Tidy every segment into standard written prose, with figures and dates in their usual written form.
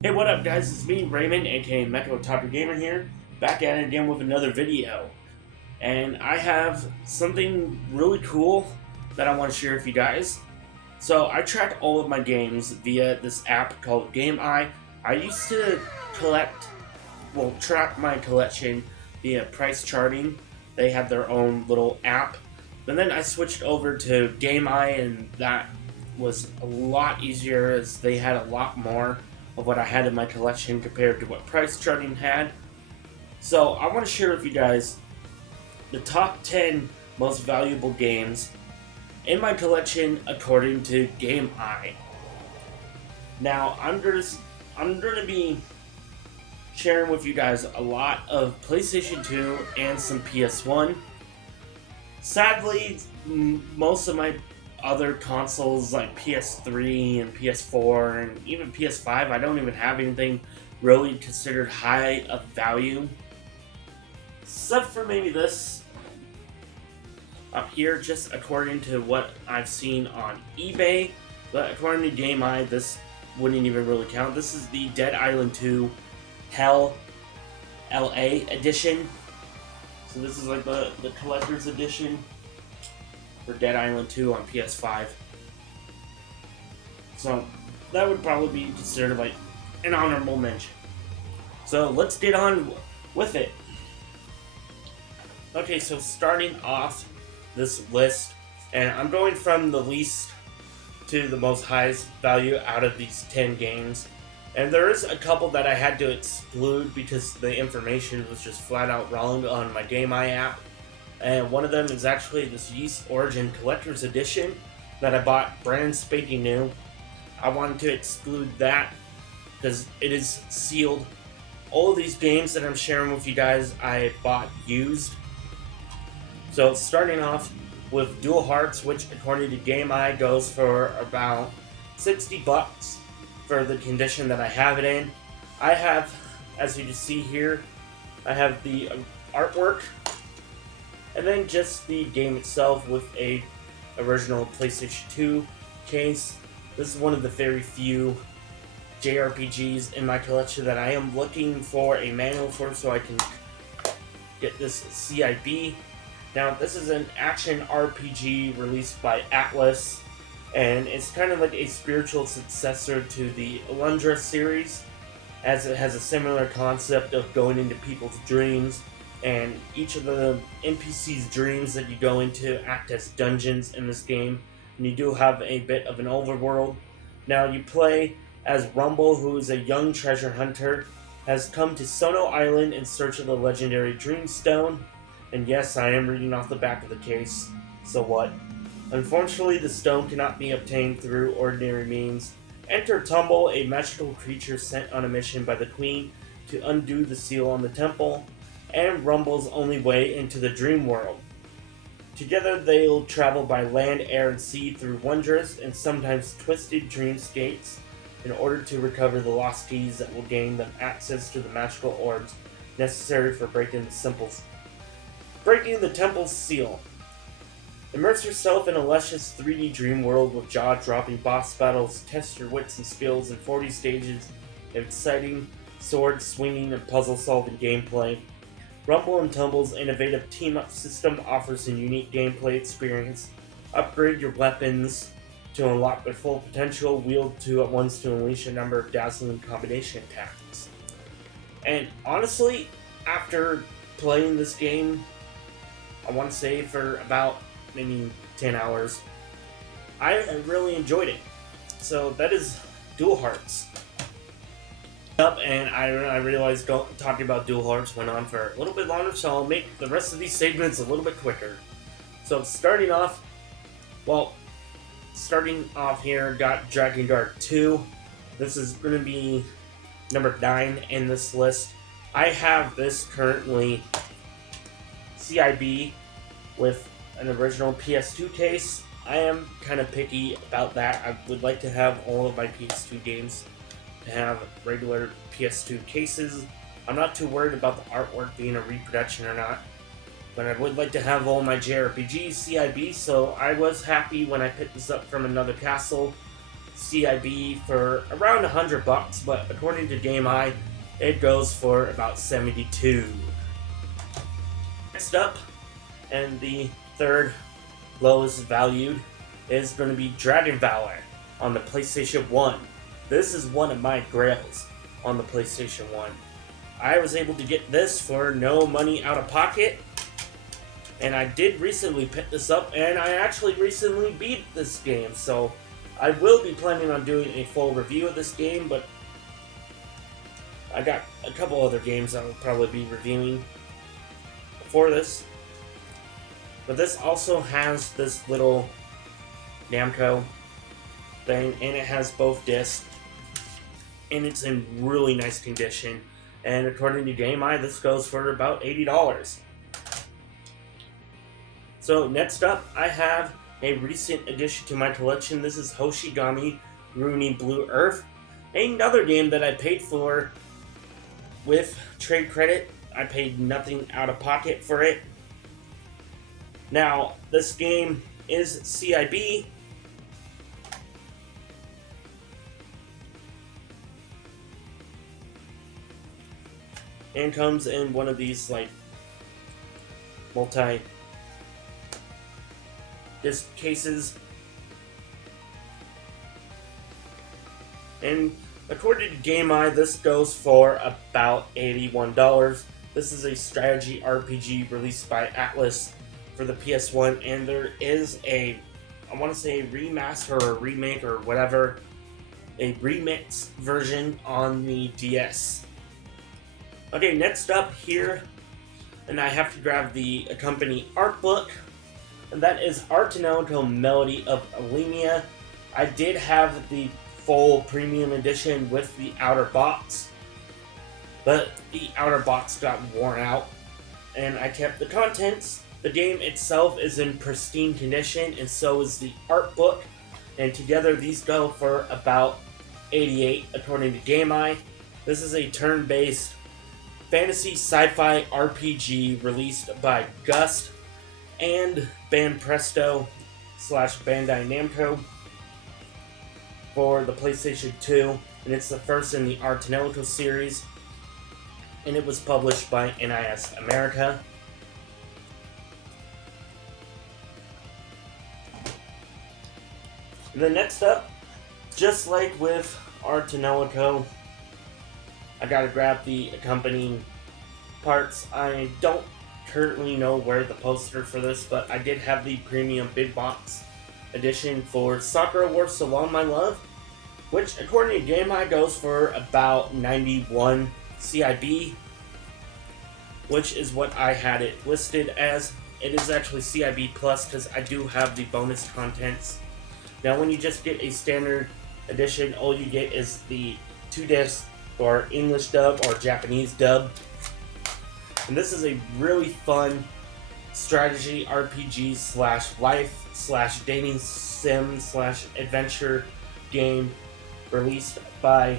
Hey, what up, guys? It's me, Raymond, aka Mecho Topper Gamer here, back at it again with another video. And I have something really cool that I want to share with you guys. So, I track all of my games via this app called Gameye. I used to track my collection via price charting. They had their own little app. But then I switched over to Gameye, and that was a lot easier as they had a lot more of what I had in my collection compared to what price charting had. So I want to share with you guys the top 10 most valuable games in my collection according to Gameye. Now I'm going to be sharing with you guys a lot of PlayStation 2 and some PS1. Sadly, most of my other consoles like PS3 and PS4 and even PS5, I don't even have anything really considered high of value. Except for maybe this up here, just according to what I've seen on eBay. But according to Gameye, this wouldn't even really count. This is the Dead Island 2 Hell LA edition. So this is like the collector's edition for Dead Island 2 on PS5. So that would probably be considered like an honorable mention. So let's get on with it. Okay, so starting off this list, and I'm going from the least to the most highest value out of these 10 games. And there is a couple that I had to exclude because the information was just flat out wrong on my Gameye app. And one of them is actually this Yeast Origin Collector's Edition that I bought brand spanking new. I wanted to exclude that because it is sealed. All of these games that I'm sharing with you guys, I bought used. So starting off with Dual Hearts, which according to Gameye goes for about 60 bucks for the condition that I have it in. I have, as you can see here, I have the artwork, and then just the game itself with a original PlayStation 2 case. This is one of the very few Jrpgs in my collection that I am looking for a manual for so I can get this CIB. Now this is an action RPG released by Atlas, and it's kind of like a spiritual successor to the Alundra series, as it has a similar concept of going into people's dreams, and each of the NPC's dreams that you go into act as dungeons in this game, and you do have a bit of an overworld. Now you play as Rumble, who is a young treasure hunter, has come to Sono Island in search of the legendary Dreamstone, and yes, I am reading off the back of the case, so what? Unfortunately, the stone cannot be obtained through ordinary means. Enter Tumble, a magical creature sent on a mission by the Queen to undo the seal on the temple, and Rumble's only way into the dream world. Together they'll travel by land, air, and sea through wondrous and sometimes twisted dreamscapes in order to recover the lost keys that will gain them access to the magical orbs necessary for breaking the temple's seal. Immerse yourself in a luscious 3D dream world with jaw-dropping boss battles, test your wits and skills in 40 stages of exciting sword-swinging and puzzle-solving gameplay. Rumble and Tumble's innovative team-up system offers a unique gameplay experience. Upgrade your weapons to unlock their full potential, wield two at once to unleash a number of dazzling combination tactics. And honestly, after playing this game, I want to say for about maybe 10 hours, I really enjoyed it. So that is Dual Hearts. And I realized talking about Dual Hearts went on for a little bit longer, so I'll make the rest of these segments a little bit quicker. So starting off here, got Dragon Guard 2. This is going to be number 9 in this list. I have this currently CIB with an original PS2 case. I am kind of picky about that. I would like to have all of my PS2 games to have regular PS2 cases. I'm not too worried about the artwork being a reproduction or not, but I would like to have all my Jrpgs CIB, so I was happy when I picked this up from Another Castle. CIB for around $100, but according to Gameye, it goes for about 72. Next up, and the third lowest valued, is going to be Dragon Valor on the PlayStation 1. This is one of my grails on the PlayStation 1. I was able to get this for no money out of pocket, and I did recently pick this up, and I actually recently beat this game, so I will be planning on doing a full review of this game, but I got a couple other games I will probably be reviewing for this. But this also has this little Namco thing, and it has both discs, and it's in really nice condition. And according to Gameye, this goes for about $80. So next up, I have a recent addition to my collection. This is Hoshigami Rooney Blue Earth, another game that I paid for with trade credit. I paid nothing out of pocket for it. Now, this game is CIB. And comes in one of these like multi-disc cases. And according to Gameye, this goes for about $81. This is a strategy RPG released by Atlas for the PS1, and there is a, I want to say, remaster or remake or whatever, a remix version on the DS. Okay, next up here, and I have to grab the accompanying art book, and that is Tino Melody of Alemia. I did have the full premium edition with the outer box, but the outer box got worn out, and I kept the contents. The game itself is in pristine condition, and so is the art book, and together these go for about $88 according to Gameye. This is a turn-based fantasy sci-fi RPG released by Gust and Banpresto / Bandai Namco for the PlayStation 2, and it's the first in the Arno series, and it was published by NIS America. And then next up, just like with Arno, I gotta grab the accompanying parts. I don't currently know where the poster for this, but I did have the premium big box edition for Sakura Wars Salon My Love, which according to Gameye goes for about 91 CIB, which is what I had it listed as. It is actually CIB plus because I do have the bonus contents. Now when you just get a standard edition, all you get is the 2 discs or English dub or Japanese dub. And this is a really fun strategy RPG / life / dating sim / adventure game released by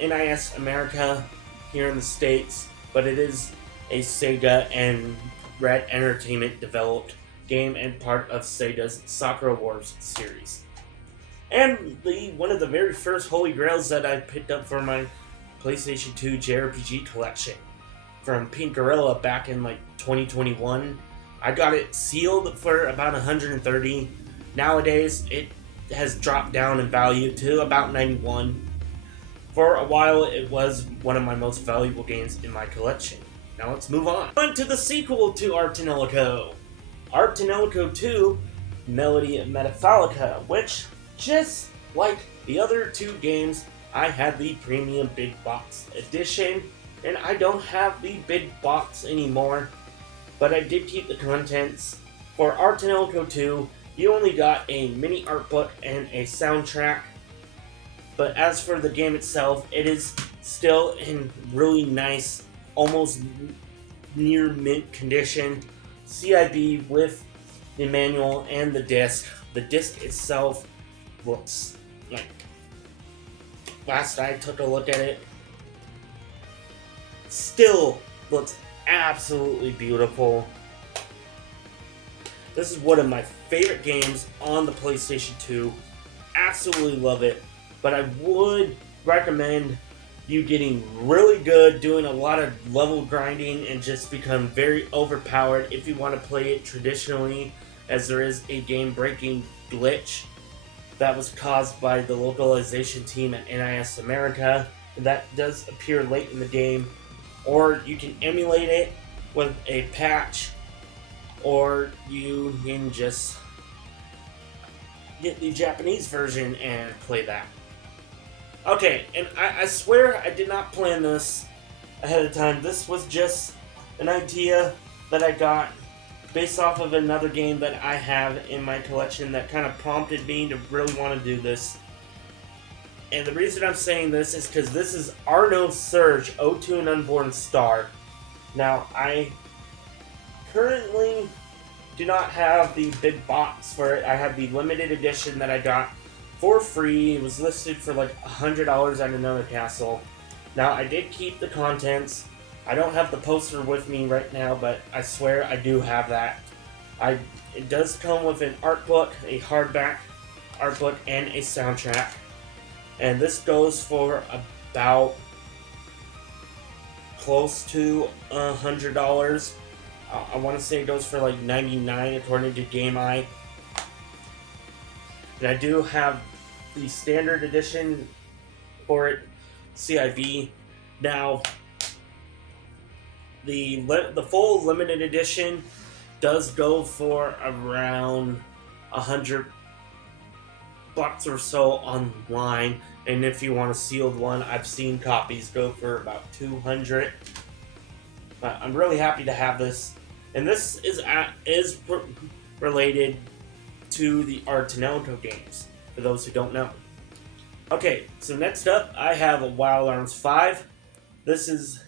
NIS America here in the States, but it is a Sega and Red Entertainment developed game and part of Sega's Sakura Wars series. And one of the very first holy grails that I picked up for my PlayStation 2 Jrpg collection from Pink Gorilla back in like 2021. I got it sealed for about $130. Nowadays, it has dropped down in value to about $91. For a while, it was one of my most valuable games in my collection. Now let's move on. On to the sequel to Arno, Arno 2, Melody Metaphalica, which, just like the other 2 games, I had the premium big box edition, and I don't have the big box anymore, but I did keep the contents. For Arno 2, you only got a mini art book and a soundtrack, but as for the game itself, it is still in really nice, almost near mint condition, CIB with the manual and the disc. The disc itself looks like, last I took a look at it, still looks absolutely beautiful. This is one of my favorite games on the PlayStation 2, absolutely love it, but I would recommend you getting really good, doing a lot of level grinding, and just become very overpowered if you want to play it traditionally, as there is a game-breaking glitch that was caused by the localization team at NIS America, and that does appear late in the game. Or you can emulate it with a patch, or you can just get the Japanese version and play that. Okay, and I swear I did not plan this ahead of time. This was just an idea that I got based off of another game that I have in my collection that kind of prompted me to really want to do this. And the reason I'm saying this is because this is Arno Surge, Ode to an Unborn Star. Now, I currently do not have the big box for it. I have the limited edition that I got for free. It was listed for like $100 at another castle. Now, I did keep the contents. I don't have the poster with me right now, but I swear I do have that. It does come with an art book, a hardback art book, and a soundtrack. And this goes for about close to $100. I want to say it goes for like $99 according to Gameye. And I do have the standard edition for it, CIV. Now, the full limited edition does go for around $100 or so online, and if you want a sealed one, I've seen copies go for about $200. But I'm really happy to have this, and this is related to the Arno games, for those who don't know. Okay, so next up I have Wild Arms 5. This is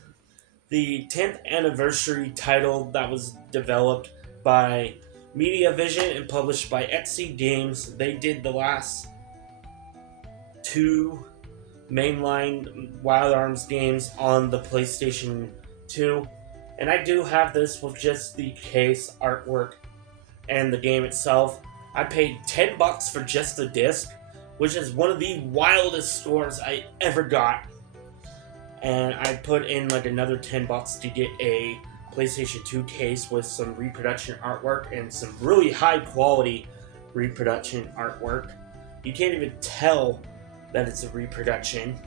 the 10th anniversary title that was developed by Media Vision and published by XC Games. They did the last 2 mainline Wild Arms games on the PlayStation 2. And I do have this with just the case, artwork, and the game itself. I paid $10 for just the disc, which is one of the wildest scores I ever got. And I put in like another $10 to get a PlayStation 2 case with some reproduction artwork and some really high quality reproduction artwork. You can't even tell that it's a reproduction.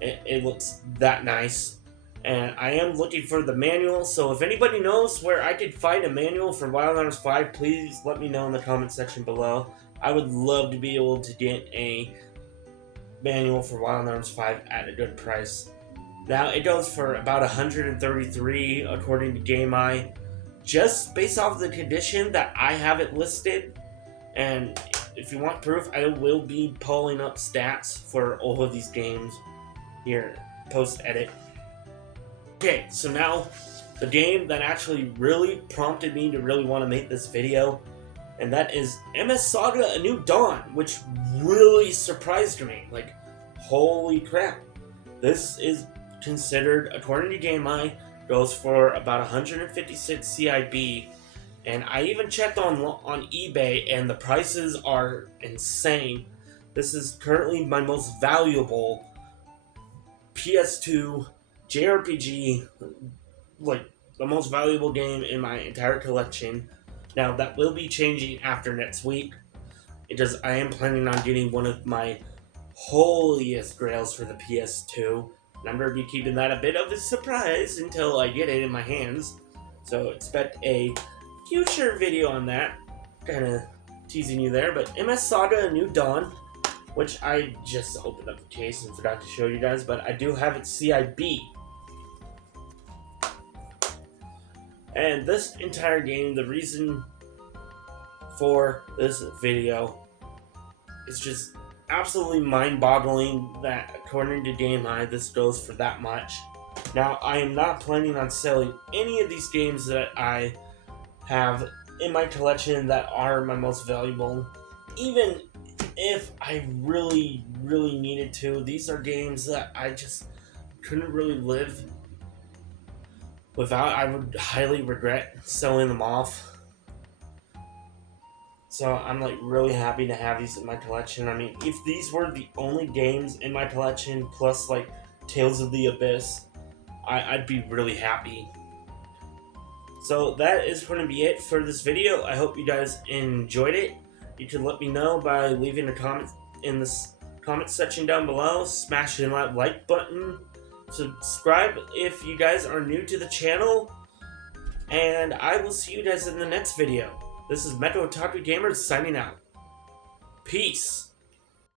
It looks that nice. And I am looking for the manual, so if anybody knows where I could find a manual for Wild Arms 5, please let me know in the comment section below. I would love to be able to get a manual for Wild Arms 5 at a good price. Now, it goes for about $133 according to Gameye, just based off the condition that I have it listed. And if you want proof, I will be pulling up stats for all of these games here post-edit. Okay, so now the game that actually really prompted me to really want to make this video, and that is MS Saga A New Dawn, which really surprised me. Like, holy crap. This is considered, according to Gameye, goes for about 156 CIB, and I even checked on eBay, and the prices are insane. This is currently my most valuable PS2 Jrpg, like the most valuable game in my entire collection. Now that will be changing after next week, because I am planning on getting one of my holiest grails for the PS2. And I'm going to be keeping that a bit of a surprise until I get it in my hands. So expect a future video on that. Kind of teasing you there, but MS Saga A New Dawn, which I just opened up the case and forgot to show you guys, but I do have it CIB. And this entire game, the reason for this video is just absolutely mind-boggling that according to Gameye, this goes for that much. Now, I am not planning on selling any of these games that I have in my collection that are my most valuable. Even if I really, really needed to, these are games that I just couldn't really live without. I would highly regret selling them off. So I'm like really happy to have these in my collection. I mean, if these were the only games in my collection, plus like Tales of the Abyss, I'd be really happy. So that is going to be it for this video. I hope you guys enjoyed it. You can let me know by leaving a comment in the comment section down below. Smash the like button. Subscribe if you guys are new to the channel. And I will see you guys in the next video. This is Metro Otaku Gamers signing out. Peace.